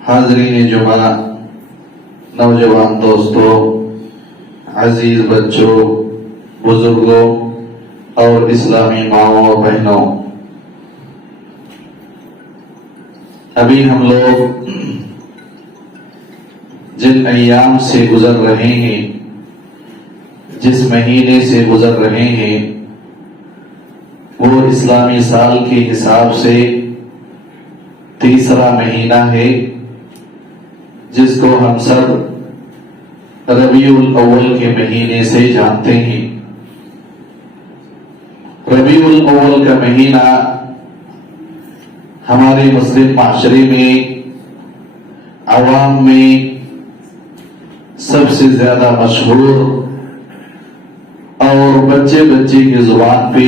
حاضرین جمعہ، نوجوان دوستوں، عزیز بچوں، بزرگوں اور اسلامی ماؤں اور بہنوں، ابھی ہم لوگ جن ایام سے گزر رہے ہیں، جس مہینے سے گزر رہے ہیں، وہ اسلامی سال کے حساب سے تیسرا مہینہ ہے، جس کو ہم سب ربیع الاول کے مہینے سے جانتے ہیں۔ ربیع الاول کا مہینہ ہمارے مسلم معاشرے میں، عوام میں سب سے زیادہ مشہور اور بچے بچے کی زبان پہ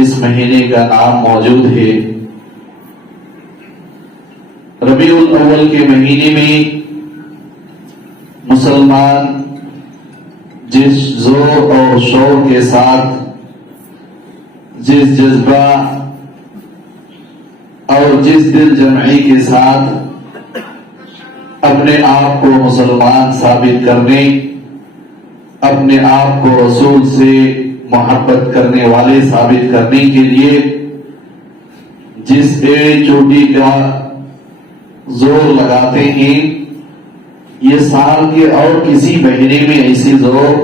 اس مہینے کا نام موجود ہے۔ ربیع الاول کے مہینے میں مسلمان جس زور اور شور کے ساتھ، جس جذبہ اور جس دل جمعی کے ساتھ اپنے آپ کو مسلمان ثابت کرنے، اپنے آپ کو رسول سے محبت کرنے والے ثابت کرنے کے لیے جس ایڑ چوٹی کا زور لگاتے ہیں، یہ سال کے اور کسی مہینے میں ایسی زور،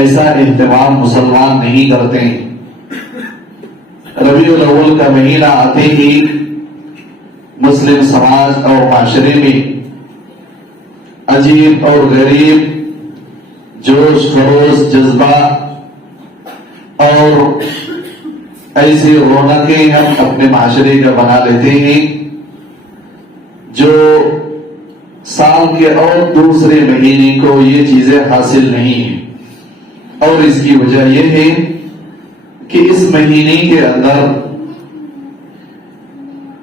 ایسا اہتمام مسلمان نہیں کرتے ہیں۔ ربیع الاول کا مہینہ آتے ہی مسلم سماج اور معاشرے میں عجیب اور غریب جوش خروش، جذبہ اور ایسی رونقیں ہم اپنے معاشرے کا بنا لیتے ہیں جو سال کے اور دوسرے مہینے کو یہ چیزیں حاصل نہیں ہیں۔ اور اس کی وجہ یہ ہے کہ اس مہینے کے اندر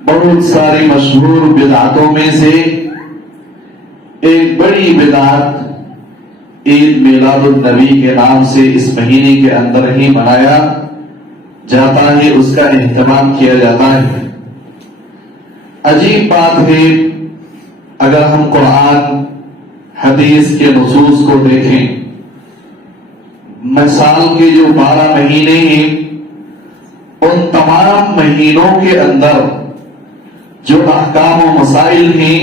بہت ساری مشہور بدعتوں میں سے ایک بڑی بدعت عید میلاد النبی کے نام سے اس مہینے کے اندر ہی منایا جاتا ہے، اس کا اہتمام کیا جاتا ہے۔ عجیب بات ہے، اگر ہم قرآن حدیث کے نصوص کو دیکھیں، سال کے جو 12 مہینے ہیں، ان تمام مہینوں کے اندر جو احکام و مسائل ہیں،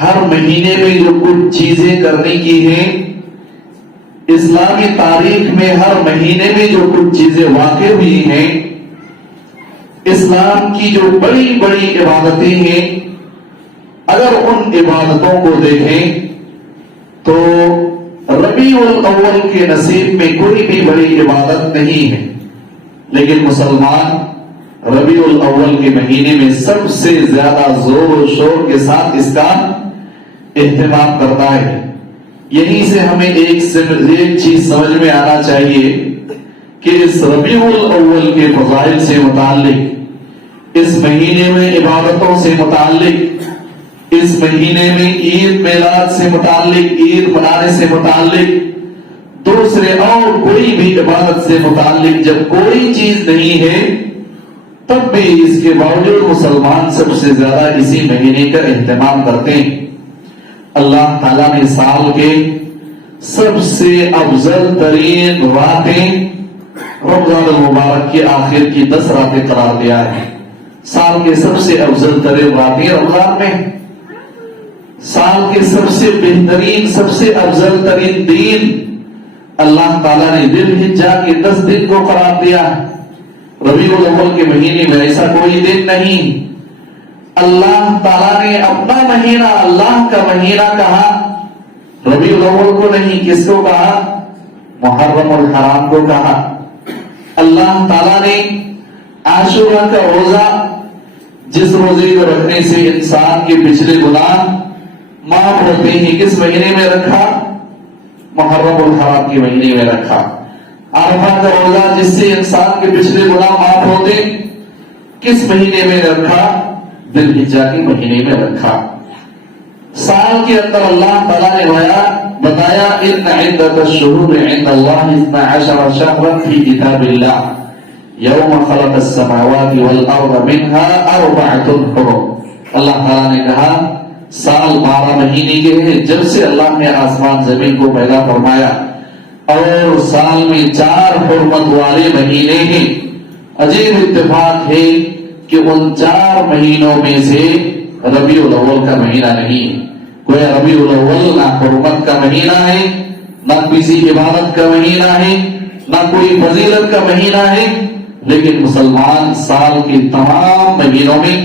ہر مہینے میں جو کچھ چیزیں کرنے کی ہیں، اسلامی تاریخ میں ہر مہینے میں جو کچھ چیزیں واقع ہوئی ہیں، اسلام کی جو بڑی بڑی عبادتیں ہیں، اگر ان عبادتوں کو دیکھیں تو ربیع الاول کے نصیب میں کوئی بھی بڑی عبادت نہیں ہے، لیکن مسلمان ربیع الاول کے مہینے میں سب سے زیادہ زور و شور کے ساتھ اس کا اہتمام کرتا ہے۔ یہیں سے ہمیں ایک چیز سمجھ میں آنا چاہیے کہ اس ربیع الاول کے فضائل سے متعلق، اس مہینے میں عبادتوں سے متعلق، اس مہینے میں عید میلاد سے متعلق، عید منانے سے متعلق، دوسرے اور کوئی بھی عبادت سے متعلق جب کوئی چیز نہیں ہے، تب بھی اس کے باوجود مسلمان سب سے زیادہ اسی مہینے کا اہتمام کرتے ہیں۔ اللہ تعالیٰ نے سال کے سب سے افضل ترین راتیں رمضان المبارک کے آخر کی 10 راتیں قرار دیا ہے۔ سال کے سب سے افضل ترین راتیں رمضان میں، سال کے سب سے بہترین، سب سے افضل ترین دن اللہ تعالیٰ نے ذی الحجہ کے 10 دن کو قرار دیا۔ ربیع الاول کے مہینے میں ایسا کوئی دن نہیں، اللہ تعالیٰ نے اپنا مہینہ، اللہ کا مہینہ کہا، ربیع الاول کو نہیں، کس کو کہا؟ محرم الحرام کو کہا۔ اللہ تعالیٰ نے عاشورہ کا روزہ، جس روزے کو رکھنے سے انسان کے پچھلے گناہ معاف ہوتے ہیں، کس مہینے میں رکھا؟ محرم الحرام کے مہینے میں رکھا۔ عرفہ کا روزہ، جس سے انسان کے پچھلے گناہ معاف ہوتے، کس مہینے میں رکھا؟ ذی الحجہ کے مہینے میں رکھا۔ سال کے اندر اللہ تعالیٰ نے بتایا ان عدت الشہور عند اللہ 12 شہرا فی کتاب اللہ یوم خلق السماوات والارض منها 4 حرم۔ اللہ تعالیٰ نے کہا سال 12 مہینے کے ہیں جب سے اللہ نے آسمان زمین کو پیدا فرمایا، اور سال میں 4 حرمت والے مہینے ہیں۔ عجیب اتفاق ہے کہ ان 4 مہینوں میں سے ربیع الاول کا مہینہ نہیں ہے۔ کوئی ربیع الاول نہ حرمت کا مہینہ ہے، نہ کسی عبادت کا مہینہ ہے، نہ کوئی فضیلت کا مہینہ ہے، لیکن مسلمان سال کے تمام مہینوں میں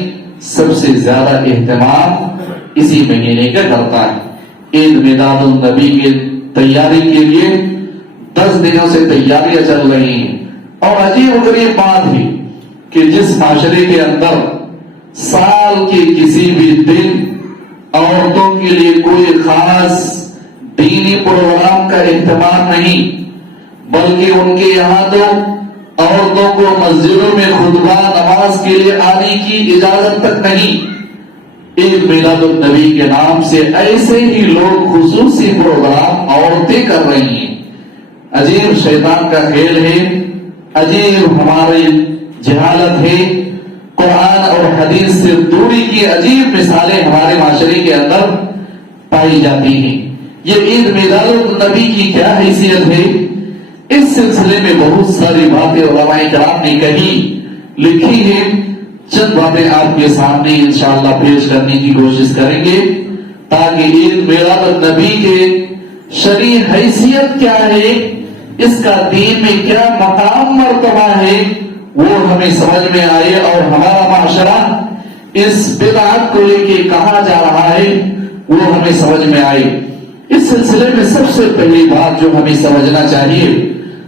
سب سے زیادہ اہتمام اسی مہینے کا کرتا ہے۔ عید میلاد النبی کی تیاری کے لیے 10 دنوں سے تیاریاں چل رہی ہیں، اور عجیب و غریب بات ہے کہ جس معاشرے کے اندر سال کے کسی بھی دن عورتوں کے لیے کوئی خاص دینی پروگرام کا اہتمام نہیں، بلکہ ان کے یہاں تو عورتوں کو مسجدوں میں خطبہ نماز کے لیے آنے کی اجازت تک نہیں، عید میلاد النبی کے نام سے ایسے ہی لوگ خصوصی پروگرام عورتیں کر رہی ہیں۔ عجیب شیطان کا کھیل ہے، عجیب ہماری جہالت ہے، قرآن اور حدیث سے دوری کی عجیب مثالیں ہمارے معاشرے کے اندر پائی جاتی ہیں۔ یہ عید میلاد النبی کی کیا حیثیت ہے؟ اس سلسلے میں بہت ساری باتیں علماء کرام نے کہی لکھی ہیں، چند باتیں آپ کے سامنے انشاءاللہ پیش کرنے کی کوشش کریں گے تاکہ عید میلاد النبی کے شرعی حیثیت کیا ہے، اس کا دین میں کیا مقام مرتبہ ہے، وہ ہمیں سمجھ میں آئے، اور ہمارا معاشرہ اس بدعت کو لے کے کہاں جا رہا ہے وہ ہمیں سمجھ میں آئے۔ اس سلسلے میں سب سے پہلی بات جو ہمیں سمجھنا چاہیے،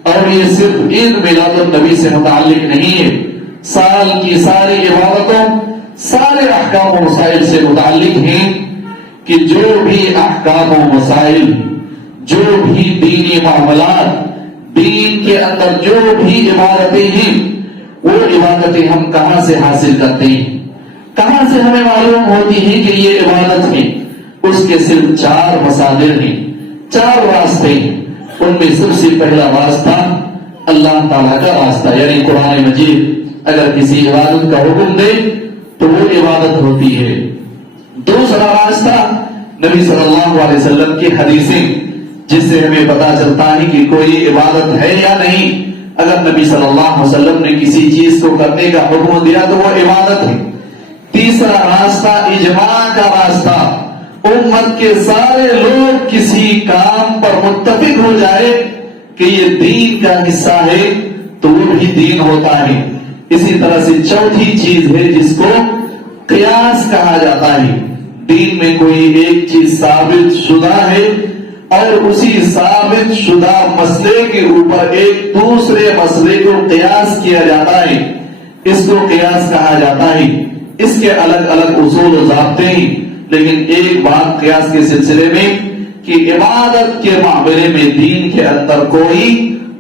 اور یہ صرف عید میلاد النبی سے متعلق نہیں ہے، سال کی ساری عبادتوں سارے احکام و مسائل سے متعلق ہیں، کہ جو بھی احکام و مسائل، جو بھی دینی معاملات، دین کے اندر جو بھی عبادتیں ہیں، وہ عبادتیں ہم کہاں سے حاصل کرتے ہیں، کہاں سے ہمیں معلوم ہوتی ہے کہ یہ عبادت ہے؟ اس کے صرف 4 مصادر ہیں، 4 راستے ہیں۔ ان میں سب سے پہلا راستہ اللہ تعالیٰ کا راستہ، یعنی قرآن مجید اگر کسی عبادت کا حکم دے تو وہ عبادت ہوتی ہے۔ دوسرا راستہ نبی صلی اللہ علیہ وسلم کی حدیثیں، جس سے ہمیں پتا چلتا ہے کہ کوئی عبادت ہے یا نہیں۔ اگر نبی صلی اللہ علیہ وسلم نے کسی چیز کو کرنے کا حکم دیا تو وہ عبادت ہے۔ تیسرا راستہ اجماع کا راستہ، امت کے سارے لوگ کسی کام پر متفق ہو جائے کہ یہ دین کا حصہ ہے تو وہ بھی دین ہوتا ہے۔ اسی طرح سے چوتھی چیز ہے جس کو قیاس کہا جاتا ہے، دین میں کوئی ایک چیز ثابت شدہ ہے اور اسی ثابت شدہ مسئلے کے اوپر ایک دوسرے مسئلے کو قیاس کیا جاتا ہے، اس کو قیاس کہا جاتا ہے۔ اس کے الگ الگ اصول و ضابطے ہیں، لیکن ایک بات قیاس کے سلسلے میں کہ عبادت کے معاملے میں دین کے اندر کوئی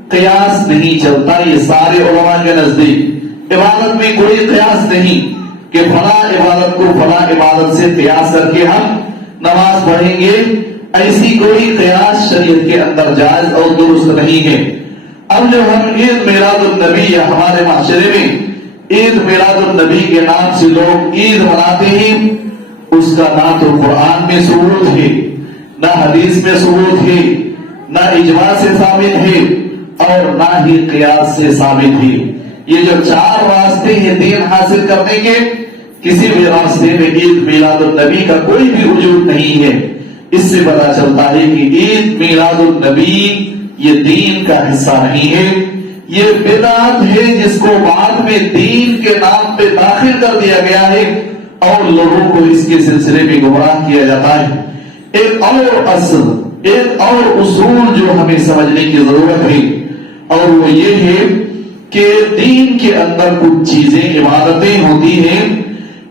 قیاس نہیں چلتا۔ یہ سارے علماء کے نزدیک عبادت میں کوئی قیاس نہیں کہ فلاں عبادت کو فلاں عبادت سے قیاس کر کے ہم نماز پڑھیں گے، ایسی کوئی قیاس شریعت کے اندر جائز اور درست نہیں ہے۔ اب جو ہم عید میلاد النبی یا ہمارے معاشرے میں عید میلاد النبی کے نام سے لوگ عید مناتے ہیں، اس کا نہ تو قرآن میں ثبوت ہے، نہ حدیث میں ثبوت ہے، نہ اجماع سے ثابت ہے، اور نہ ہی قیاس سے ثابت ہے۔ یہ جو 4 راستے ہیں دین حاصل کرنے کے، کسی بھی راستے میں عید میلاد النبی کا کوئی بھی وجود نہیں ہے۔ اس سے پتا چلتا ہے کہ عید میلاد النبی یہ دین کا حصہ نہیں ہے، یہ بدعت ہے جس کو بعد میں دین کے نام پہ داخل کر دیا گیا ہے اور لوگوں کو اس کے سلسلے میں گمراہ کیا جاتا ہے۔ ایک اور اصل، ایک اور اصول جو ہمیں سمجھنے کی ضرورت ہے، اور وہ یہ ہے کہ دین کے اندر کچھ چیزیں عبادتیں ہوتی ہیں،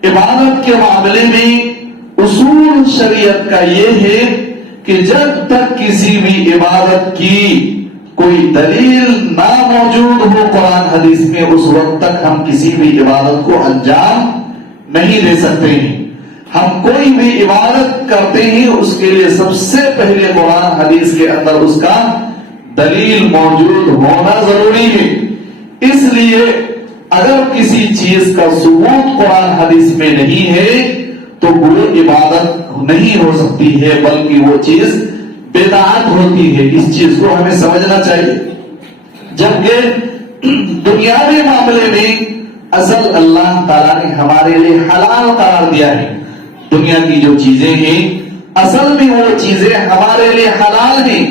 عبادت کے معاملے میں اصول شریعت کا یہ ہے کہ جب تک کسی بھی عبادت کی کوئی دلیل نہ موجود ہو قرآن حدیث میں، اس وقت تک ہم کسی بھی عبادت کو انجام نہیں دے سکتے ہیں۔ ہم کوئی بھی عبادت کرتے ہیں اس کے لیے سب سے پہلے قرآن حدیث کے اندر اس کا دلیل موجود ہونا ضروری ہے۔ اس لیے اگر کسی چیز کا ثبوت قرآن حدیث میں نہیں ہے تو وہ عبادت نہیں ہو سکتی ہے بلکہ وہ چیز بدعت ہوتی ہے. اس چیز کو ہمیں سمجھنا چاہیے. جبکہ دنیاوی معاملے میں اصل اللہ تعالیٰ نے ہمارے لیے حلال قرار دیا ہے. دنیا کی جو چیزیں ہیں اصل میں وہ چیزیں ہمارے لیے حلال ہیں،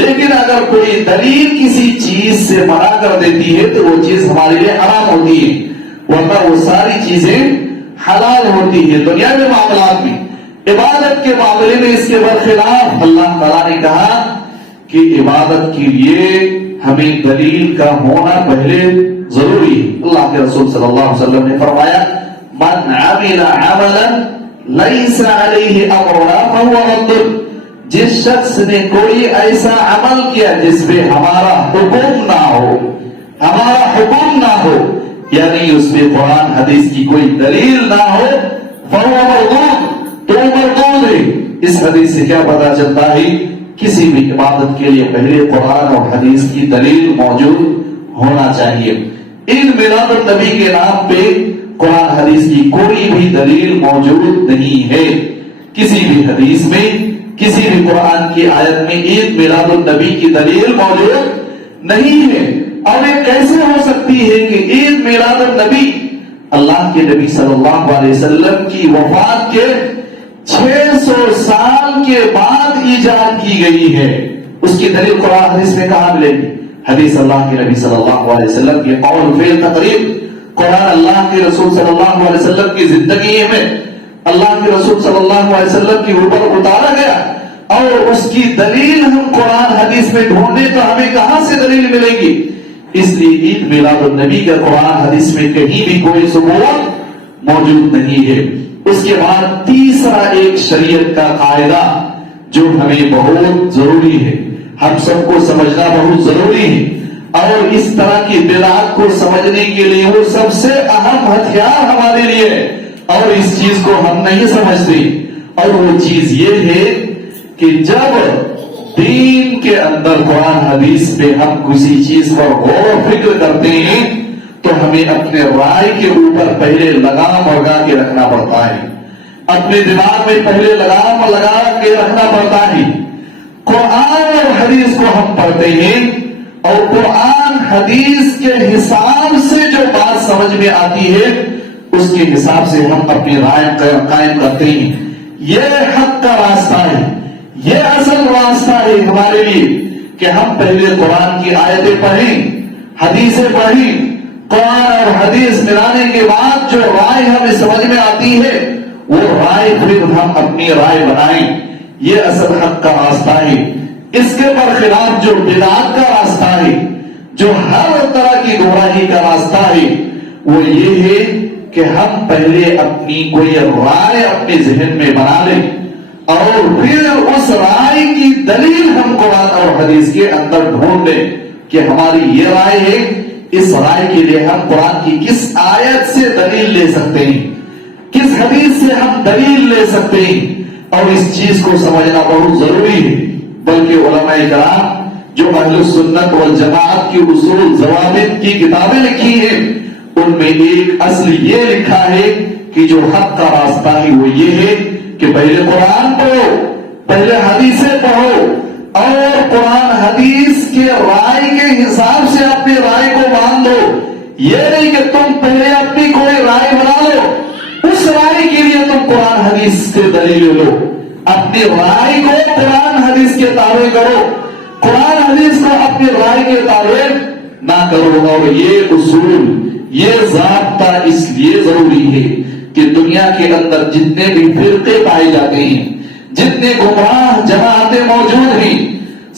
لیکن اگر کوئی دلیل کسی چیز سے منع کر دیتی ہے تو وہ چیز ہمارے لیے حرام ہوتی ہے، ورنہ وہ ساری چیزیں حلال ہوتی ہے. دنیاوی معاملات میں، عبادت کے معاملے میں اس کے برخلاف اللہ تعالیٰ نے کہا کہ عبادت کے لیے ہمیں دلیل کا ہونا پہلے ضروری ہے. اللہ کے رسول صلی اللہ علیہ وسلم نے فرمایا من عمل عملا لیس علیہ امرنا فہو رد. جس شخص نے کوئی ایسا عمل کیا جس پہ ہمارا حکم نہ ہو یعنی اس میں قرآن حدیث کی کوئی دلیل نہ ہو فہو مردود، تو مردود ہے. اس حدیث سے کیا پتا چلتا ہے؟ کسی بھی عبادت کے لیے پہلے قرآن اور حدیث کی دلیل موجود ہونا چاہیے. عید میلاد النبی کے نام پہ قرآن حدیث کی کوئی بھی دلیل موجود نہیں ہے. کسی بھی حدیث میں، کسی بھی قرآن کی آیت میں عید میلاد النبی کی دلیل موجود نہیں ہے. اور یہ کیسے ہو سکتی ہے کہ عید میلاد النبی اللہ کے نبی صلی اللہ علیہ وسلم کی وفات کے 600 سال کے بعد ایجاد کی گئی ہے؟ اس کی دلیل قرآن حدیث میں کہاں ملے گی؟ حدیث اللہ کے نبی صلی اللہ علیہ وسلم کے قول فعل تقریر، قرآن اللہ کے رسول صلی اللہ علیہ وسلم کی زندگی میں اللہ کے رسول صلی اللہ علیہ وسلم کے اوپر اتارا گیا، اور اس کی دلیل ہم قرآن حدیث میں ڈھونڈیں تو ہمیں کہاں سے دلیل ملے گی؟ اس لیے عید میلاد النبی کا قرآن حدیث میں کہیں بھی کوئی ثبوت موجود نہیں ہے. اس کے بعد تیسرا ایک شریعت کا قاعدہ جو ہمیں بہت ضروری ہے، ہم سب کو سمجھنا بہت ضروری ہے، اور اس طرح کی بدعات کو سمجھنے کے لیے وہ سب سے اہم ہتھیار ہمارے لیے ہے، اور اس چیز کو ہم نہیں سمجھتے. اور وہ چیز یہ ہے کہ جب دین کے اندر قرآن حدیث پہ ہم کسی چیز پر غور و فکر کرتے ہیں تو ہمیں اپنے رائے کے اوپر پہلے لگام لگا کے رکھنا پڑتا ہے، اپنے دماغ میں پہلے لگام لگا کے رکھنا پڑتا ہے. قرآن اور حدیث کو ہم پڑھتے ہیں اور قرآن حدیث کے حساب سے جو بات سمجھ میں آتی ہے اس کے حساب سے ہم اپنی رائے قائم کرتے ہیں. یہ حق کا راستہ ہے، یہ اصل راستہ ہے ہمارے لیے کہ ہم پہلے قرآن کی آیتیں پڑھیں، حدیثیں پڑھیں، قرآن اور حدیث ملانے کے بعد جو رائے ہمیں سمجھ میں آتی ہے وہ رائے پھر ہم اپنی رائے بنائیں. یہ اصل حق کا راستہ ہے. اس کے برخلاف جو بدعات کا راستہ ہے، جو ہر طرح کی گمراہی کا راستہ ہے، وہ یہ ہے کہ ہم پہلے اپنی کوئی رائے اپنے ذہن میں بنا لیں اور پھر اس رائے کی دلیل ہم قرآن اور حدیث کے اندر ڈھونڈ لیں کہ ہماری یہ رائے ہے، اس رائے کے لیے ہم قرآن کی کس آیت سے دلیل لے سکتے ہیں، کس حدیث سے ہم دلیل لے سکتے ہیں. اور اس چیز کو سمجھنا بہت ضروری ہے. بلکہ علماء کرام جو اہل سنت والجماعت کی اصول ضوابط کی کتابیں لکھی ہیں ان میں ایک اصل یہ لکھا ہے کہ جو حق کا راستہ ہے وہ یہ ہے کہ پہلے قرآن پڑھو، پہلے حدیثیں پڑھو، اور قرآن حدیث کے رائے کے حساب سے اپنی رائے کو باندھ دو. یہ نہیں کہ تم پہلے اپنی کوئی رائے بنا لو، اس رائے کے لیے تم قرآن حدیث سے دلیل لو. اپنی رائے کو قرآن حدیث کے تابع کرو، قرآن حدیث کو اپنی رائے کے تابع نہ کرو. اور یہ اصول، یہ ضابطہ اس لیے ضروری ہے کہ دنیا کے اندر جتنے بھی فرقے پائے جاتے ہیں، جتنے گمراہ جماعتیں موجود ہیں،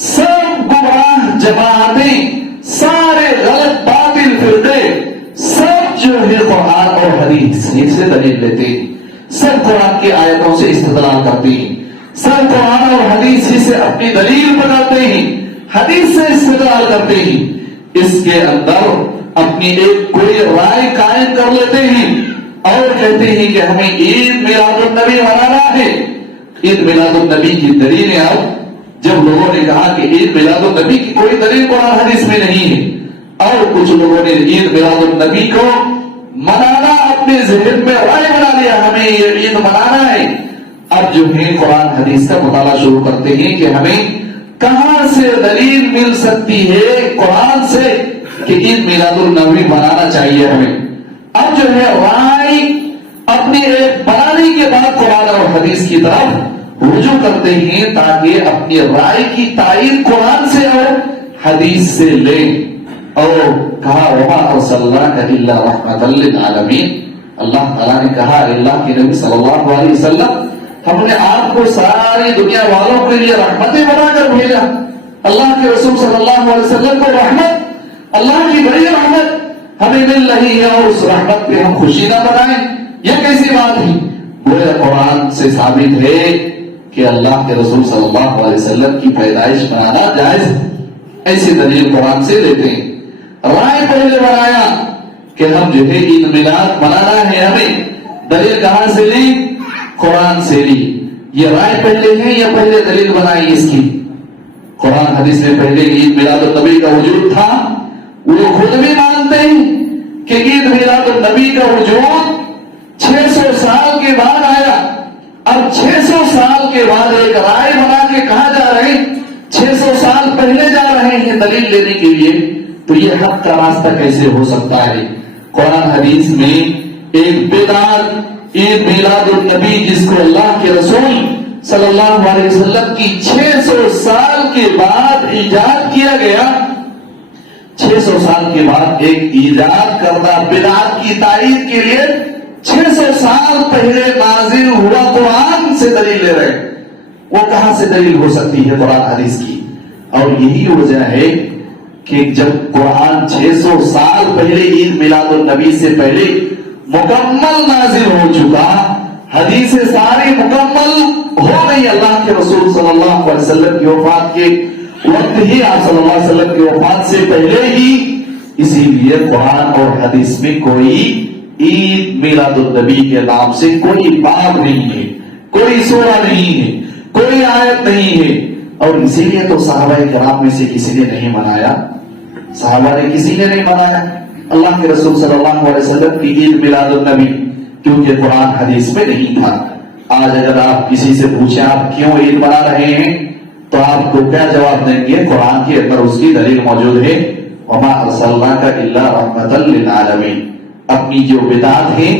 سب گمراہ جماعتیں، سارے غلط باطل فرقے، سب جو ہے قرآن اور حدیث سے دلیل لیتے ہیں، سب قرآن کی آیتوں سے استدلال کرتے ہیں، سب قرآن اور حدیث سے اپنی دلیل بناتے ہیں، حدیث سے استدلال کرتے ہیں. اس کے اندر اپنی ایک کوئی رائے قائم کر لیتے ہیں اور کہتے ہیں کہ ہمیں عید میلاد النبی منانا ہے. عید میلاد النبی کی دلیلیں اب جب لوگوں نے کہا کہ عید میلاد النبی کی کوئی دلیل قرآن حدیث میں نہیں ہے، اور کچھ لوگوں نے عید میلاد النبی کو منانا اپنے ذہن میں رائے بنا لیا، ہمیں یہ عید منانا ہے، اب جو ہے قرآن حدیث کا مطالعہ شروع کرتے ہیں کہ ہمیں کہاں سے دلیل مل سکتی ہے قرآن سے کہ عید میلاد النبی منانا چاہیے ہمیں. اب جو ہے رائے اپنے بنانے کے بعد قرآن اور حدیث کی طرف رجوع کرتے ہیں تاکہ اپنی رائے کی تائید قرآن سے اور حدیث سے لیں. اور کہا وما ارسلناک الا رحمۃ للعالمین. اللہ تعالیٰ نے کہا اللہ کے نبی صلی اللہ علیہ وسلم ہم نے آپ کو ساری دنیا والوں کے لیے رحمتیں بنا کر بھیجا. اللہ کے رسول صلی اللہ علیہ وسلم کو رحمت, اللہ کی بڑی رحمت ہمیں مل رہی ہے اور اس رحمت پہ ہم خوشی نہ منائیں, یہ کیسی بات ہے؟ بولے قرآن سے ثابت ہے کہ اللہ کے رسول صلی اللہ علیہ وسلم کی پیدائش منانا جائز. ایسی دلیل قرآن سے لیتے ہیں. رائے پہلے بنایا کہ ہم جو ہے عید میلاد منانا ہے, ہمیں دلیل کہاں سے لی؟ قرآن سے لی. یہ رائے پہلے ہے یا پہلے دلیل بنائی اس کی؟ قرآن حدیث میں پہلے عید میلاد النبی کا وجود تھا. وہ خود بھی مانتے ہیں کہ عید میلاد النبی کا وجود 600 سال کے بعد آیا. اب 600 سال کے بعد ایک رائے بنا کے کہاں جا رہے ہیں؟ 600 سال پہلے جا رہے ہیں دلیل لینے کے لیے. تو یہ حق کا راستہ کیسے ہو سکتا ہے؟ قرآن حدیث میں ایک بدعت عید میلاد النبی جس کو اللہ کے رسول صلی اللہ علیہ وسلم کی 600 سال کے بعد ایجاد کیا گیا. 600 سال کے بعد ایک ایجاد کردہ بدعت کی تائید کے لیے 600 سال پہلے نازل ہوا قرآن سے دلیل لے رہے. وہ کہاں سے دلیل ہو سکتی ہے قرآن حدیث کی؟ اور یہی وجہ ہے کہ جب قرآن 600 سال پہلے عید میلاد النبی سے پہلے مکمل نازل ہو چکا, حدیثیں ساری مکمل ہو گئی اللہ کے رسول صلی اللہ علیہ وسلم کی وفات کے وقت ہی, آپ صلی اللہ علیہ وسلم کی وفات سے پہلے ہی, اسی لیے قرآن اور حدیث میں کوئی عید میلاد النبی کے نام سے کوئی باب نہیں ہے, کوئی سورہ نہیں ہے, کوئی آیت نہیں ہے. اور اسی لیے تو صحابہ کرام میں سے کسی نے نہیں منایا, صحابہ نے کسی نے نہیں منایا اللہ کے رسول صلی اللہ علیہ وسلم کی عید میلاد النبی, کیونکہ قرآن حدیث میں نہیں تھا. آج اگر آپ کسی سے پوچھیں آپ کیوں عید منا رہے ہیں تو آپ کو کیا جواب دیں گے؟ قرآن کے اندر اس کی دلیل موجود ہے, وما ارسلناک الا رحمۃ للعالمین. اپنی جو بدعت ہے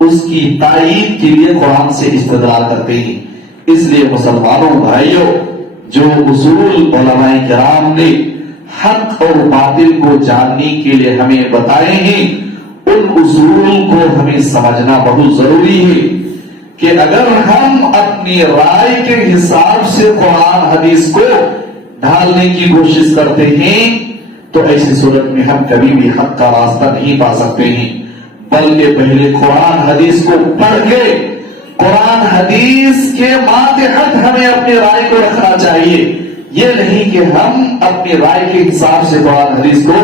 اس کی تائید کے لیے قرآن سے استدلال کرتے ہیں. اس لیے مسلمانوں بھائیوں, جو اصول علماء کرام نے حق اور باطل کو جاننے کے لیے ہمیں بتائے ہیں, ان اصول کو ہمیں سمجھنا بہت ضروری ہے کہ اگر ہم اپنی رائے کے حساب سے قرآن حدیث کو ڈھالنے کی کوشش کرتے ہیں تو ایسی صورت میں ہم کبھی بھی حق کا راستہ نہیں پا سکتے ہیں. بلکہ پہلے قرآن حدیث کو پڑھ کے قرآن حدیث کے ماتحت ہمیں اپنی رائے کو رکھنا چاہیے. یہ نہیں کہ ہم اپنی رائے کے حساب سے قرآن حدیث کو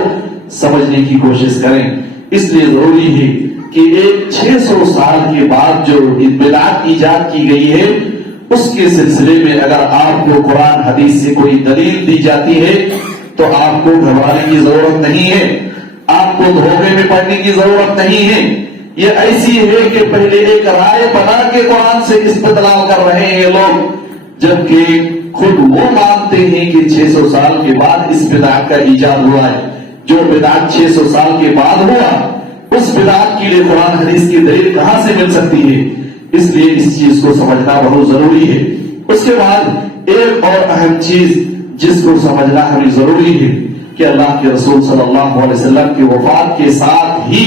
سمجھنے کی کوشش کریں. اس لیے ضروری ہے کہ ایک 600 سال کے بعد جو بدعت ایجاد کی گئی ہے اس کے سلسلے میں اگر آپ کو قرآن حدیث سے کوئی دلیل دی جاتی ہے تو آپ کو گھبرانے کی ضرورت نہیں ہے, آپ کو دھوکے میں پڑنے کی ضرورت نہیں ہے. یہ ایسی ہے کہ پہلے ایک رائے بنا کے قرآن سے استدلال کر رہے ہیں لوگ, جبکہ خود وہ مانتے ہیں کہ 600 سال کے بعد اس بدعت کا ایجاد ہوا ہے. جو بدعت 600 سال کے بعد ہوا اس بدعت کے لیے قرآن حدیث کی دلیل کہاں سے مل سکتی ہے؟ اس لیے اس چیز کو سمجھنا بہت ضروری ہے. اس کے بعد ایک اور اہم چیز جس کو سمجھنا ہمیں ضروری ہے کہ اللہ کے رسول صلی اللہ علیہ وسلم کی وفات کے ساتھ ہی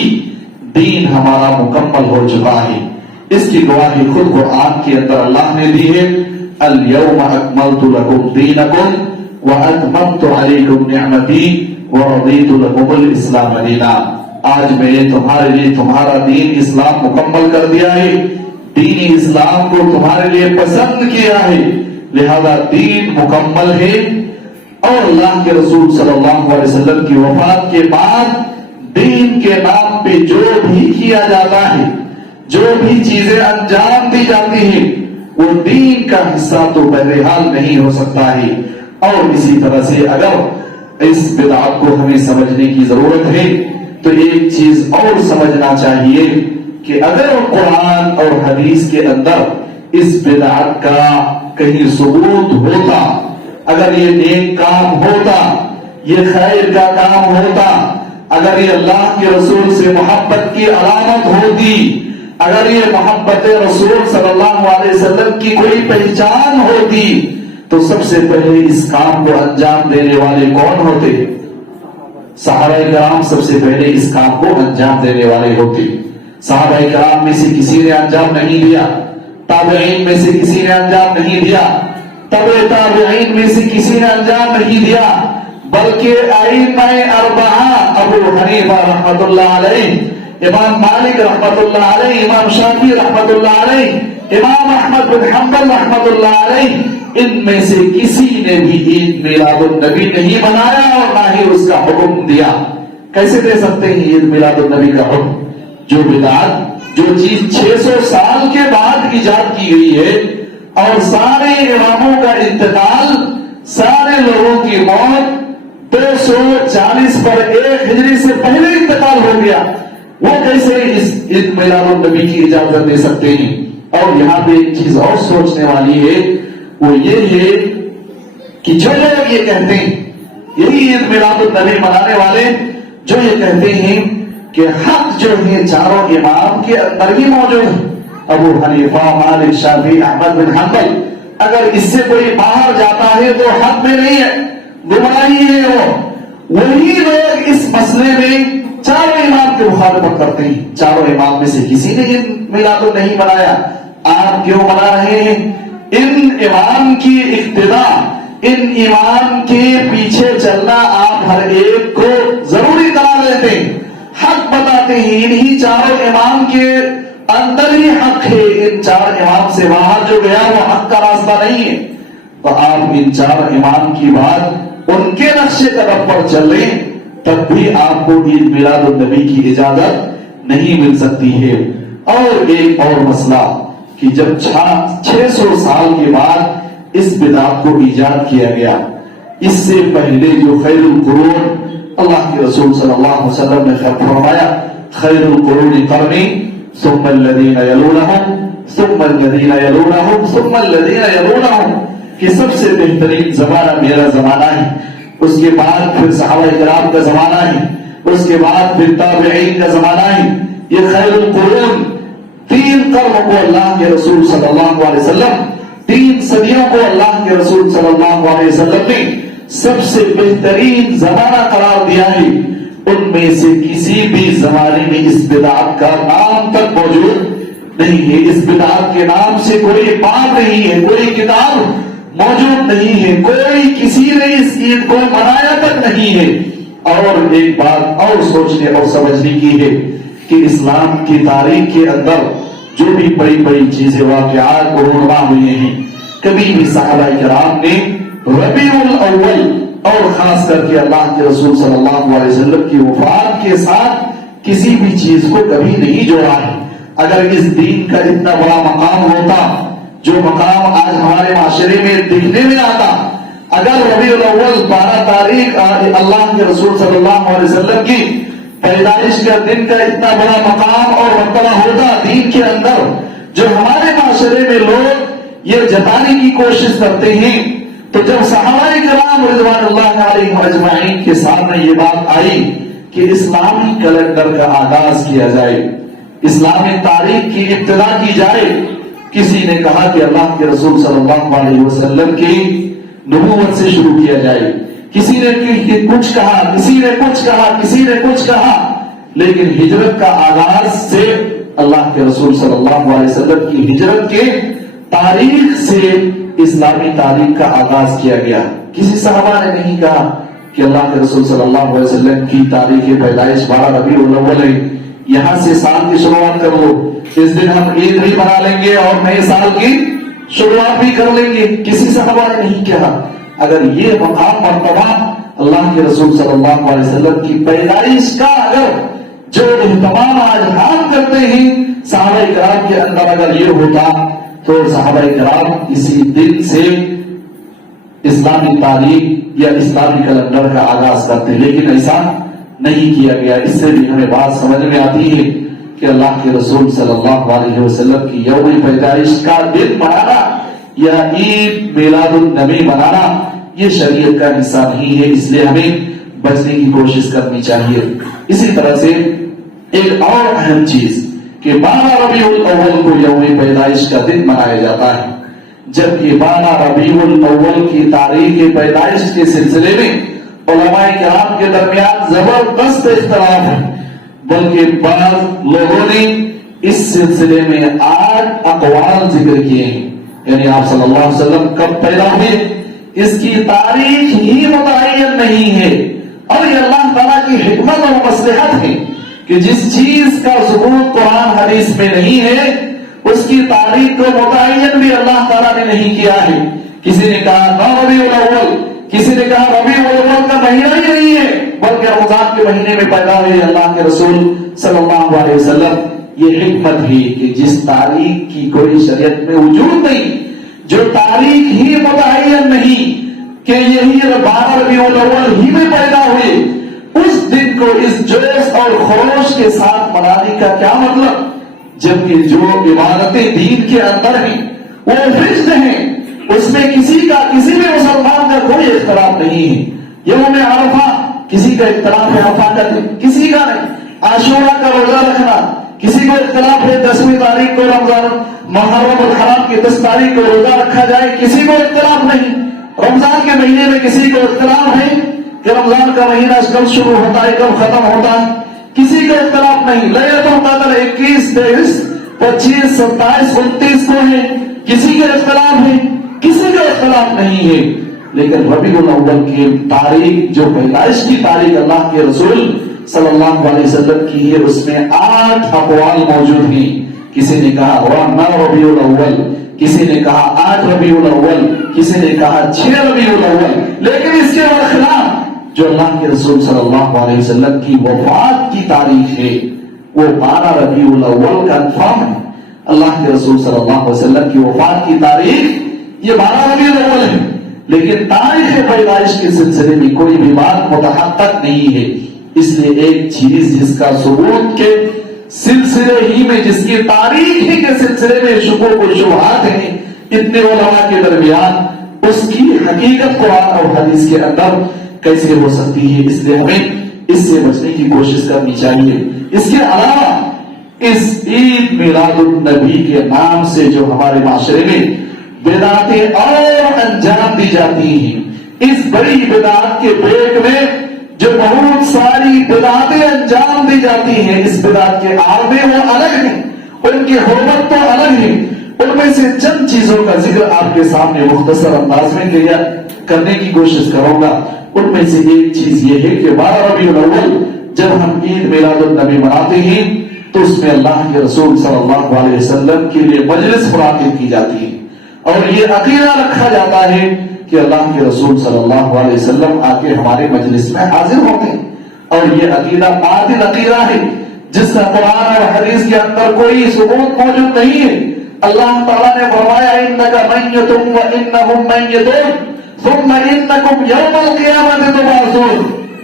دین ہمارا مکمل ہو چکا ہے. اس کی گواہی خود قرآن کے اندر اللہ نے دی ہے, اليوم اکملت لکم دینکم واتممت علیکم نعمتی ورضیت لکم الاسلام دینا. آج میں نے تمہارے لیے تمہارا دین اسلام مکمل کر دیا ہے, دین اسلام کو تمہارے لیے پسند کیا ہے, لہذا دین مکمل ہے. اور اللہ کے رسول صلی اللہ علیہ وسلم کی وفات کے بعد دین کے نام پہ جو بھی کیا جاتا ہے, جو بھی چیزیں انجام دی جاتی ہیں, وہ دین کا حصہ تو بہرحال نہیں ہو سکتا ہے. اور اسی طرح سے اگر اس بدعت کو ہمیں سمجھنے کی ضرورت ہے تو ایک چیز اور سمجھنا چاہیے کہ اگر قرآن اور حدیث کے اندر اس بدعت کا کہیں ثبوت ہوتا، اگر یہ نیک کام ہوتا، یہ خیر کا کام ہوتا، اگر یہ اللہ کے رسول سے محبت کی علامت ہوتی، اگر یہ محبت رسول صلی اللہ علیہ وسلم کی کوئی پہچان ہوتی، تو سب سے پہلے اس کام کو انجام دینے والے کون ہوتے؟ صحابہ کرام سب سے پہلے اس کام کو انجام دینے والے ہوتے۔ صحابہ کرام میں سے کسی نے انجام نہیں دیا، تابعین میں سے کسی نے انجام نہیں دیا، تبع تابعین میں سے کسی نے انجام نہیں دیا، بلکہ ائمہ اربعہ ابو حنیفہ رحمۃ اللہ علیہ، امام مالک رحمۃ اللہ علیہ، امام شافعی رحمۃ اللہ علیہ، امام احمد بن حنبل رحمۃ اللہ علیہ، ان میں سے کسی نے بھی عید میلاد النبی نہیں منایا اور نہ ہی اس کا حکم دیا۔ کیسے دے سکتے ہیں عید میلاد النبی کا حکم؟ جو بدعت، جو چیز 600 سال کے بعد ایجاد کی گئی ہے، اور سارے اماموں کا انتقال، سارے لوگوں کی موت 240 پر 1 ہجری سے پہلے انتقال ہو گیا، وہ کیسے اس عید میلاد النبی کی اجازت دے سکتے ہیں؟ اور یہاں پہ ایک چیز اور سوچنے والی ہے، وہ یہ ہے کہ جو لوگ یہ کہتے ہیں، یہی عید میلاد النبی منانے والے جو یہ کہتے ہیں کہ حق جو ہے چاروں امام کے اندر ہی موجود ہے، ابو حنیفہ، مالک، شافعی، احمد بن حنبل، اگر اس سے کوئی باہر جاتا ہے تو حق میں نہیں ہے، گمراہی ہے وہی لوگ اس مسئلے میں چاروں امام کی مخالفت کرتے ہیں۔ چاروں امام میں سے کسی نے عید میلاد نہیں منایا، آپ کیوں منا رہے ہیں؟ ان امام کی اقتدا، ان امام کے پیچھے چلنا آپ ہر ایک کو ضروری قرار دیتے ہیں، حق بتاتے ہیں، انہی چاروں امام کے اندر ہی حق ہے، ان چار امام سے باہر جو گیا وہ حق کا راستہ نہیں ہے۔ تو آپ ان چار امام کی بات، ان کے نقش قدم پر چل رہے، تب بھی آپ کو عید میلاد النبی کی اجازت نہیں مل سکتی ہے۔ اور ایک اور مسئلہ کہ جب 600 سال کے بعد اس بدعت کو ایجاد کیا گیا، اس سے پہلے جو خیر القرون، اللہ کے رسول صلی اللہ علیہ وسلم نے فرمایا خیر القرون قرنی ثم الذین یلونہم ثم الذین یلونہم ثم الذین یلونہم، کہ سب سے بہترین زمانہ میرا زمانہ ہے، اس کے بعد پھر صحابہ کرام کا زمانہ ہے، اس کے بعد پھر تابعین کا زمانہ ہے۔ یہ خیر القرون 3 قرن کو اللہ کے رسول صلی اللہ علیہ وسلم، 3 صدیوں کو اللہ کے رسول صلی اللہ علیہ وسلم نے سب سے بہترین زمانہ قرار دیا ہے۔ ان میں سے کسی بھی زمانے میں اس بدعت کا نام تک موجود نہیں ہے، اس بدعت کے نام سے کوئی بات نہیں ہے، کوئی کتاب موجود نہیں ہے، کوئی کسی نے اس عید کو منایا تک نہیں ہے۔ اور ایک بات اور سوچنے اور سمجھنے کی ہے کہ اسلام کی تاریخ کے اندر جو بھی بڑی بڑی چیزیں واقعات رونما ہوئے ہیں، کبھی بھی صحابہ کرام نے ربیع الاول اور خاص کر کے اللہ کے رسول صلی اللہ علیہ وسلم کی وفات کے ساتھ کسی بھی چیز کو کبھی نہیں جوڑا ہے۔ اگر اس دین کا اتنا بڑا مقام ہوتا جو مقام آج ہمارے معاشرے میں دیکھنے میں آتا، اگر ربیع الاول 12 تاریخ اللہ کے رسول صلی اللہ علیہ وسلم کی پیدائش کا دن کا اتنا بڑا مقام اور مرتبہ ہوتا دین کے اندر، جو ہمارے معاشرے میں لوگ یہ جتانے کی کوشش کرتے ہیں، تو جب صحابہ کرام رضوان اللہ علیہم اجمعین کے سامنے یہ بات آئی کہ اسلامی کیلنڈر کا آغاز کیا جائے، اسلامی تاریخ کی ابتدا کی جائے، کسی نے کہا کہ اللہ کے رسول صلی اللہ علیہ وسلم کی نبوت سے شروع کیا جائے، کسی نے کچھ کہا، کسی نے کچھ کہا، کسی نے کچھ کہا، لیکن ہجرت کا آغاز سے اللہ کے رسول صلی اللہ علیہ وسلم کی ہجرت کے تاریخ سے اسلامی تاریخ کا آغاز کیا گیا۔ کسی صحابہ نے نہیں کہا کہ اللہ کے رسول صلی اللہ علیہ وسلم کی تاریخ پیدائش 12 ربیع الاول ہے، یہاں سے سال کی شروعات کر لو، اس دن ہم عید بھی منا لیں گے اور نئے سال کی شروعات بھی کر لیں گے۔ کسی صحابہ نے نہیں کہا۔ اگر یہ مقام مرتبہ اللہ کے رسول صلی اللہ علیہ وسلم کی پیدائش کا اگر جو اہتمام آج ہم کرتے ہیں صحابہ کرام کے اندر اگر یہ ہوتا تو صحابہ کرام اسی دن سے اسلامی تاریخ یا اسلامی کیلنڈر کا آغاز کرتے، لیکن ایسا نہیں کیا گیا۔ اس سے بھی ہمیں بات سمجھ میں آتی ہے کہ اللہ کے رسول صلی اللہ علیہ وسلم کی یوم پیدائش کا دن منانا یا عید میلاد النبی منانا یہ شریعت کا حصہ نہیں ہے، اس لیے ہمیں بچنے کی کوشش کرنی چاہیے۔ اسی طرح سے ایک اور اہم چیز کہ 12 ربیع الاول کو یوم پیدائش کا دن منایا جاتا ہے، جبکہ 12 ربیع الاول کی تاریخ پیدائش کے سلسلے میں علماء کرام کے درمیان زبردست اختلاف ہے، بلکہ بعض لوگوں نے اس سلسلے میں 8 اقوال ذکر کیے ہیں، یعنی آپ صلی اللہ علیہ وسلم کب پیدا ہوئے اس کی تاریخ ہی متعین نہیں ہے، اور یہ اللہ تعالیٰ کی حکمت اور مصلحت ہے کہ جس چیز کا ثبوت قرآن حدیث میں نہیں ہے اس کی تاریخ کو متعین بھی اللہ تعالیٰ نے نہیں کیا ہے۔ کسی نے کہا 9 ربیع الاول، کسی نے کہا ربیع الاول کا مہینہ ہی نہیں ہے بلکہ رمضان کے مہینے میں پیدا ہوئے اللہ کے رسول صلی اللہ علیہ وسلم۔ یہ حکمت ہے کہ جس تاریخ کی کوئی شریعت میں وجود نہیں، جو تاریخ ہی متعین نہیں کہ یہی 12 ربیع الاول ہی میں پیدا ہوئے، اس دن کو اس جوش اور خروش کے ساتھ منانے کا کیا مطلب؟ جبکہ جو عبادتیں دین کے اندر ہیں وہ فکس ہیں، اس میں کسی بھی مسلمان کا کوئی اختلاف نہیں ہے۔ یوم عرفہ کسی کا اختلاف ہے، عرفہ کا کسی کا نہیں، عاشورہ کا روزہ رکھنا کسی کو اختلاف ہے، 10ویں تاریخ کو رمضان محرم الحرام کی 10 تاریخ کو روزہ رکھا جائے کسی کو اختلاف نہیں۔ رمضان کے مہینے میں کسی کو اختلاف ہے کہ رمضان کا مہینہ کب شروع ہوتا ہے کب ختم ہوتا ہے، کسی کا اختلاف نہیں۔ لیلۃ القدر 21، 23، 25، 27، 29 کو ہے، کسی کا اختلاف ہے، کسی کا اختلاف نہیں ہے۔ لیکن ربیع الاول کی تاریخ جو پیدائش کی تاریخ اللہ کے رسول صلی اللہ علیہ وسلم کی ہے اس میں 8 اقوال موجود ہیں۔ کسی نے کہا 9 ربیع الاول، کسی نے کہا 8 ربیع الاول، کسی نے کہا 6 ربیع الاول، لیکن اس کے برخلاف جو اللہ کے رسول صلی اللہ علیہ وسلم کی وفات کی تاریخ ہے وہ 12 ربیع الاول کنفرم ہے۔ اللہ کے رسول صلی اللہ علیہ وسلم کی وفات کی تاریخ یہ 12 ربیع الاول ہے، لیکن تاریخ پیدائش کے سلسلے میں کوئی بھی بات متحقق نہیں ہے۔ اس لیے ایک چیز جس کا ثبوت کے سلسلے ہی میں، جس کی تاریخ ہی کے سلسلے میں شکوک و شبہات ہیں اتنے علماء کے درمیان، اس کی حقیقت قرآن اور حدیث کے اندر کیسے ہو سکتی ہے؟ اس لیے ہمیں اس سے بچنے کی کوشش کرنی چاہیے۔ اس کے علاوہ اس عید میلاد النبی کے نام سے جو ہمارے معاشرے میں بدعتیں اور انجام دی جاتی ہیں، اس بڑی بدعت کے بیگ میں جو بہت ساری بدعتیں انجام دی جاتی ہیں، اس بدعت کے آلے وہ الگ ہیں، ان کی حرمت تو الگ ہے۔ ان میں سے چند چیزوں کا ذکر آپ کے سامنے مختصر انداز میں کرنے کی کوشش کروں گا۔ ان میں سے ایک چیز یہ ہے کہ 12 ربیع الاول جب ہم عید میلاد النبی مناتے ہیں تو اس میں اللہ کے رسول صلی اللہ علیہ وسلم کے لیے مجلس منعقد کی جاتی ہے، اور یہ عقیدہ رکھا جاتا ہے کہ اللہ کے رسول صلی اللہ علیہ وسلم آ کے ہمارے مجلس میں حاضر ہوتے ہیں، اور یہ عقیدہ باطل عقیدہ ہے جس کا قرآن اور حدیث کے اندر کوئی ثبوت موجود نہیں ہے۔ اللہ تعالیٰ نے فرمایا إِنَّكَ مَيِّتٌ وَإِنَّهُمْ مَيِّتُونَ ثُمَّ إِنَّكُمْ يَوْمَ الْقِيَامَةِ تُبْعَثُونَ۔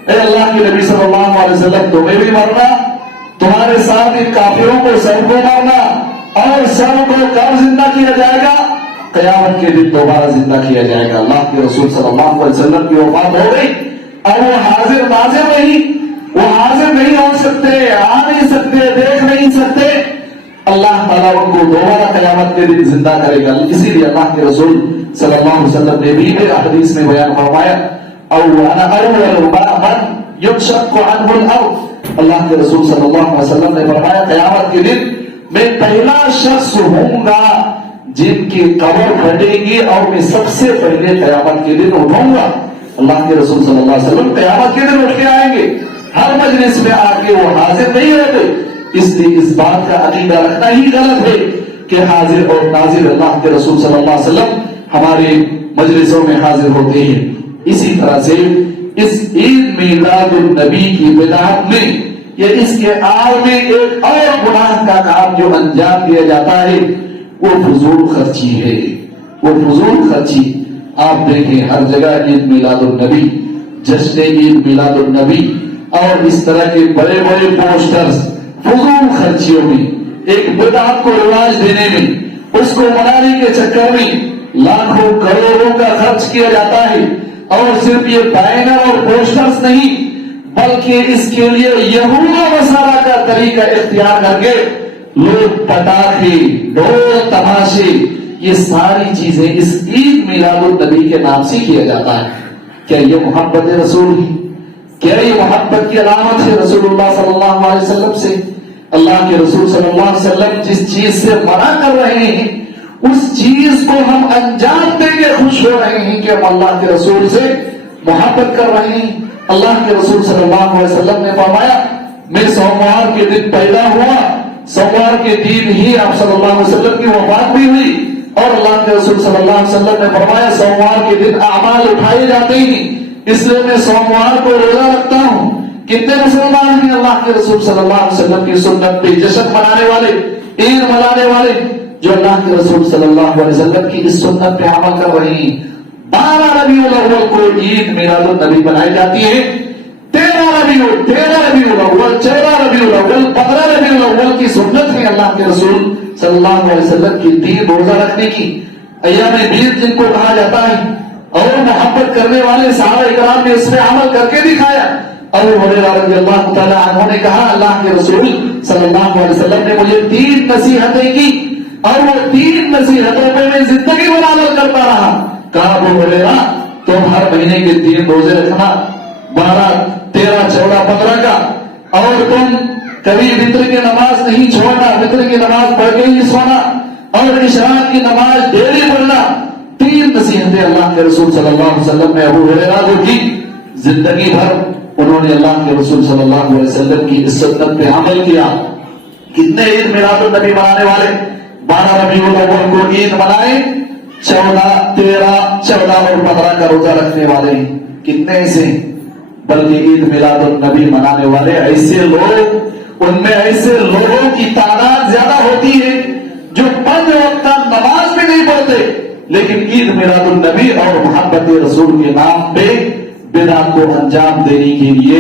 اے اللہ کے نبی صلی اللہ علیہ وسلم، تمہیں بھی مرنا، تمہارے ساتھ ان کافروں کو سب کو مرنا، اور سب کو کب زندہ کیا جائے گا؟ قیامت کے دن دوبارہ زندہ کیا جائے گا۔ اللہ کے رسول صلی اللہ علیہ وسلم کی وفات ہو گئی، اور وہ حاضر ناظر نہیں، وہ حاضر نہیں ہو سکتے، آ نہیں سکتے، دیکھ نہیں سکتے۔ اللہ تعالیٰ ان کو دوبارہ قیامت کے دن زندہ کرے گا۔ اسی لیے اللہ کے رسول صلی اللہ علیہ وسلم نے بھی حدیث میں بیان فرمایا أَوْلَا أَوْلَ مَنْ يُكْشَقُ عَنْهُ الْأَرْضِ۔ اللہ کے رسول صلی اللہ علیہ وسلم نے فرمایا قیامت کے دن میں پہلا شخص ہوں گا جن کی قبر پھٹے گی، اور میں سب سے پہلے قیامت کے دن اٹھوں گا۔ اللہ کے رسول صلی اللہ علیہ وسلم قیامت کے دن اٹھ کے آئیں گے، ہر مجلس میں آ کے وہ حاضر نہیں ہوتے، اس لیے اس بات کا عقیدہ رکھنا ہی غلط ہے کہ حاضر اور ناظر اللہ کے رسول صلی اللہ علیہ وسلم ہمارے مجلسوں میں حاضر ہوتے ہیں۔ اسی طرح سے اس عید میلاد النبی کی بدعت میں یا اس کے آڑ میں ایک اور گناہ کا کام جو انجام دیا جاتا ہے وہ فضول خرچی ہے۔ وہ فضول خرچی آپ دیکھیں ہر جگہ عید میلاد النبی، جشن عید میلاد النبی، اور اس طرح کے بڑے بڑے پوسٹرز فضول خرچیوں میں، ایک بدعت کو رواج دینے میں، اس کو منانے کے چکر میں لاکھوں کروڑوں کا خرچ کیا جاتا ہے. اور صرف یہ بینر اور پوسٹرز نہیں بلکہ اس کے لیے یہود و نصارہ کا طریقہ اختیار کر کے لوگ پٹاخے، ڈھول، تماشے، یہ ساری چیزیں اس عید میلاد النبی کے نام سے کیا جاتا ہے. کیا یہ محبت رسول ہے؟ کیا یہ محبت کی علامت ہے رسول اللہ صلی اللہ علیہ وسلم سے؟ اللہ کے رسول صلی اللہ علیہ وسلم جس چیز سے منع کر رہے ہیں اس چیز کو ہم انجام دے کے خوش ہو رہے ہیں کہ ہم اللہ کے رسول سے محبت کر رہے ہیں. اللہ کے رسول صلی اللہ علیہ وسلم نے فرمایا میں سوموار کے دن پیدا ہوا، سوموار کے دن ہی آپ صلی اللہ علیہ وسلم کی وفات بھی ہوئی. اور اللہ کے رسول صلی اللہ علیہ وسلم نے فرمایا سوموار کے دن اعمال اٹھائے جاتے ہیں، اس لیے میں سوموار کو روزہ رکھتا ہوں. کتنے مسلمان ہیں اللہ کے رسول صلی اللہ علیہ وسلم کی سنت پہ جشن منانے والے، عید منانے والے، جو اللہ کے رسول صلی اللہ علیہ وسلم کی اس سنت پہ عمل کر رہے ہیں. 12 ربیع الاول کو عید میلاد النبی منائی جاتی ہے. 13 ربیع الاول، 14 ربیع الاول، 15 ربیع الاول کی سنت ہے اللہ کے رسول صلی اللہ علیہ وسلم کی 3 روزہ رکھنے کی. ایام بیض جن کو کہا جاتا ہے، اور محبت کرنے والے صحابہ کرام نے اس میں عمل کر کے دکھایا. ابو ہریرہ رضی اللہ تعالی عنہ نے کہا اللہ کے رسول صلی اللہ علیہ وسلم نے مجھے 3 نصیحتیں کی اور وہ 3 نصیحتوں پہ میں زندگی بھر عمل کرتا رہا. کہا ابو ہریرہ تم ہر مہینے کے 3 روزے رکھنا، 12، 13، 14، 15 کا، اور تم کبھی وتر کی نماز نہیں چھوڑنا، وتر کی نماز پڑھ کے ہی سونا، اور اشراق کی نماز ڈیلی پڑھنا. 3 نصیحتیں اللہ کے رسول صلی اللہ علیہ وسلم نے ابو ہریرہ کو کی. زندگی بھر انہوں نے اللہ کے رسول صلی اللہ علیہ وسلم کی اس سنت پہ عمل کیا. کتنے عید میلاد النبی منانے والے 12 ربیع الاول کو عید منائے، 14، 13، 14 اور 15 کا روزہ رکھنے والے کتنے ایسے؟ بلکہ عید میلاد النبی منانے والے ایسے لوگ، ان میں ایسے لوگوں کی تعداد زیادہ ہوتی ہے جو 5 وقت نماز بھی نہیں پڑھتے لیکن عید میلاد النبی اور محبت رسول کے نام پہ بدعت کو انجام دینے کے لیے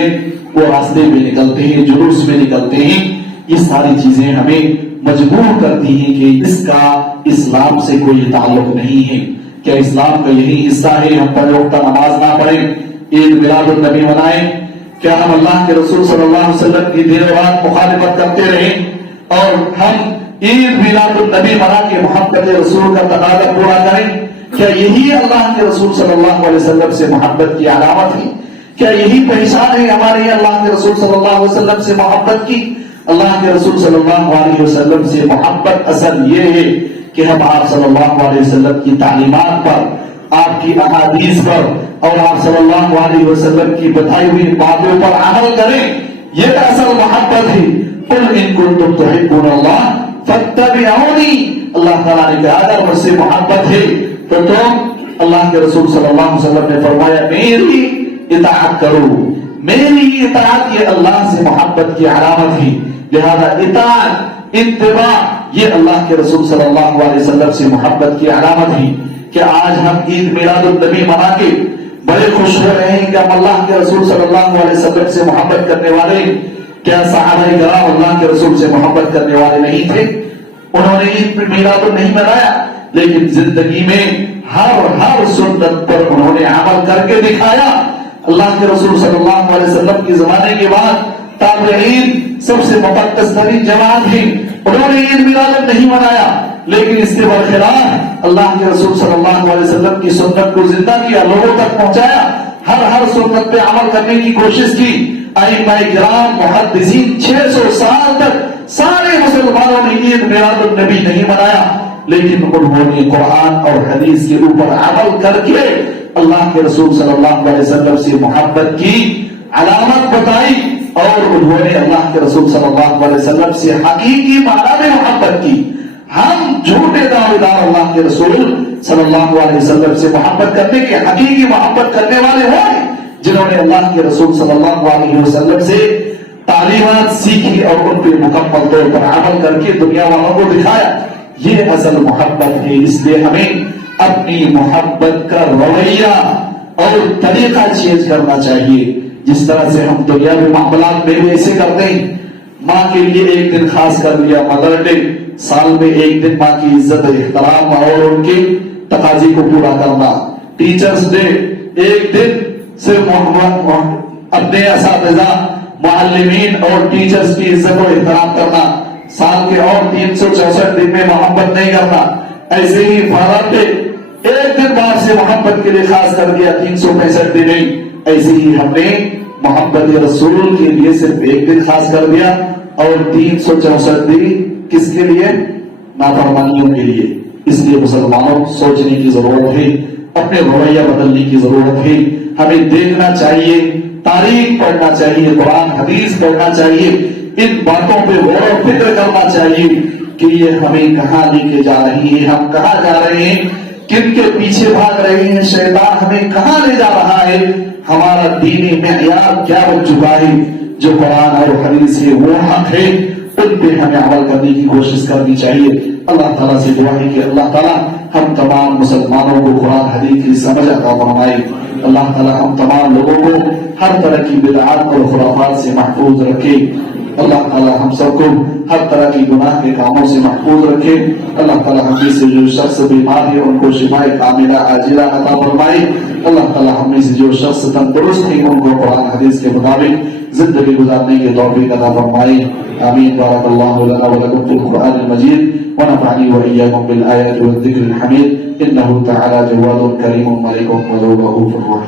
وہ راستے میں نکلتے ہیں، جلوس میں نکلتے ہیں. یہ ساری چیزیں ہمیں مجبور کرتی ہیں کہ اس کا اسلام سے کوئی تعلق نہیں ہے. کیا اسلام کا یہی حصہ ہے ہم 5 وقت نماز نہ پڑھیں، عید میلاد النبی منائیں؟ کیا ہم اللہ کے رسول صلی اللہ علیہ وسلم کی دیر رات مخالفت کرتے رہیں اور ہم عید میلاد النبی منا کے محبت رسول کا تقاضا پورا کریں؟ کیا یہی اللہ کے رسول صلی اللہ علیہ وسلم سے محبت کی علامت ہے؟ کیا یہی پہچان ہے ہمارے اللہ کے رسول صلی اللہ علیہ وسلم سے محبت کی؟ اللہ کے رسول صلی اللہ علیہ وسلم سے محبت اصل یہ ہے کہ ہم آپ صلی اللہ علیہ وسلم کی تعلیمات پر، آپ کی احادیث پر اور آپ صلی اللہ علیہ وسلم کی بتائی ہوئی باتوں پر عمل کریں. یہ اصل محبت ہے. قل ان کنتم تحبون اللہ فاتبعونی، اللہ تعالیٰ نے کہا اگر مجھ سے محبت ہے تو تم، اللہ کے رسول صلی اللہ علیہ وسلم نے فرمایا میری اطاعت کرو. میری اطاعت یہ اللہ سے محبت کی علامت ہے. لہذا اطاعت، اتباع یہ اللہ کے رسول صلی اللہ علیہ وسلم سے محبت کی علامت ہے. کہ آج ہم عید میلاد النبی منا کے بڑے خوش ہو رہے ہیں کہ ہم اللہ کے رسول صلی اللہ علیہ وسلم سے محبت کرنے والے. کیا صحابہ کرام اللہ کے رسول سے محبت کرنے والے نہیں تھے؟ انہوں نے عید میلاد نہیں منایا لیکن زندگی میں ہر سنت پر انہوں نے عمل کر کے دکھایا. اللہ کے رسول صلی اللہ علیہ وسلم کے زمانے کے بعد تابعین سب سے مقدس ترین جماعت تھی، انہوں نے عید میلاد نہیں منایا لیکن اس کے برخلاف اللہ کے رسول صلی اللہ علیہ وسلم کی سنت کو زندہ کیا، لوگوں تک پہنچایا، ہر سنت پہ عمل کرنے کی کوشش کی. ائمہ کرام محدثین 600 سال تک سارے مسلمانوں نے عید میلاد النبی نہیں منایا لیکن انہوں نے قرآن اور حدیث کے اوپر عمل کر کے اللہ کے رسول صلی اللہ علیہ وسلم سے محبت کی علامت بتائی اور انہوں نے اللہ کے رسول صلی اللہ علیہ وسلم سے حقیقی معنی میں محبت کی. ہم جھوٹے دعویدار اللہ کے رسول صلی اللہ علیہ وسلم سے محبت کرنے کے، حقیقی محبت کرنے والے ہوئے جنہوں نے اللہ کے رسول صلی اللہ علیہ وسلم سے تعلیمات سیکھی اور ان پہ مکمل طور پر عمل کر کے دنیا والوں کو دکھایا. یہ اصل محبت ہے. اس لیے ہمیں اپنی محبت کا رویہ اور طریقہ چینج کرنا چاہیے. جس طرح سے ہم دنیا میں معاملات میں بھی ایسے کرتے ہیں، ماں کے لیے ایک دن خاص کر دیا مدر ڈے، سال میں ایک دن ماں کی عزت احترام اور ان کے تقاضے کو پورا کرنا. ٹیچرز ڈے ایک دن صرف اپنے اساتذہ معلمین اور ٹیچرز کی عزت و احترام کرنا، سال کے اور 364 دن میں محبت نہیں کرنا. ایسے ہی فادر ڈے ایک دن باپ سے محبت کے لیے خاص کر دیا، 365 دن نہیں. ایسے ہی ہم نے محبت رسول کے لیے صرف ایک دن خاص کر دیا اور 364 دن کس کے لیے؟ نافرمانیوں کے لیے. اس لیے مسلمانوں سوچنے کی ضرورت ہے، اپنے رویہ بدلنے کی ضرورت ہے. ہمیں دیکھنا چاہیے، تاریخ پڑھنا چاہیے، قرآن حدیث پڑھنا چاہیے، ان باتوں پہ غور و فکر کرنا چاہیے کہ یہ ہمیں کہاں لے کے جا رہی ہے، ہم کہاں جا رہے ہیں، کن کے پیچھے بھاگ رہے ہیں، شیطان ہمیں کہاں لے جا رہا ہے. ہمارا دینی معیار کیا بن چکا ہے؟ جو قرآن اور حدیث ہے وہ حق ہے، ان پہ ہمیں عمل کرنے کی کوشش کرنی چاہیے. اللہ تعالیٰ سے دعا ہے کہ اللہ تعالیٰ ہم تمام مسلمانوں کو قرآن حدیث کی سمجھ عطا فرمائے. اللہ تعالیٰ ہم تمام لوگوں کو ہر طرح کی بدعات اور خرافات سے محفوظ رکھے. اللہ تعالیٰ ہم سب کو ہر طرح کی گناہ کے کاموں سے محفوظ رکھے. اللہ تعالیٰ ہم میں سے جو شخص بیمار ہے ان کو شفاء کاملہ عاجلہ عطا فرمائے. اللہ تعالیٰ ہم میں سے جو شخص تندرست ہیں ان کو قرآن حدیث کے مطابق زندگی گزارنے کی توفیق عطا فرمائے. آمین. بارک اللہ لنا ولکم فی القرآن المجید ونفعنی وإياكم بالآيات والذكر الحميد إنه تعالى جواد كريم ملك وذو رؤوف رحيم.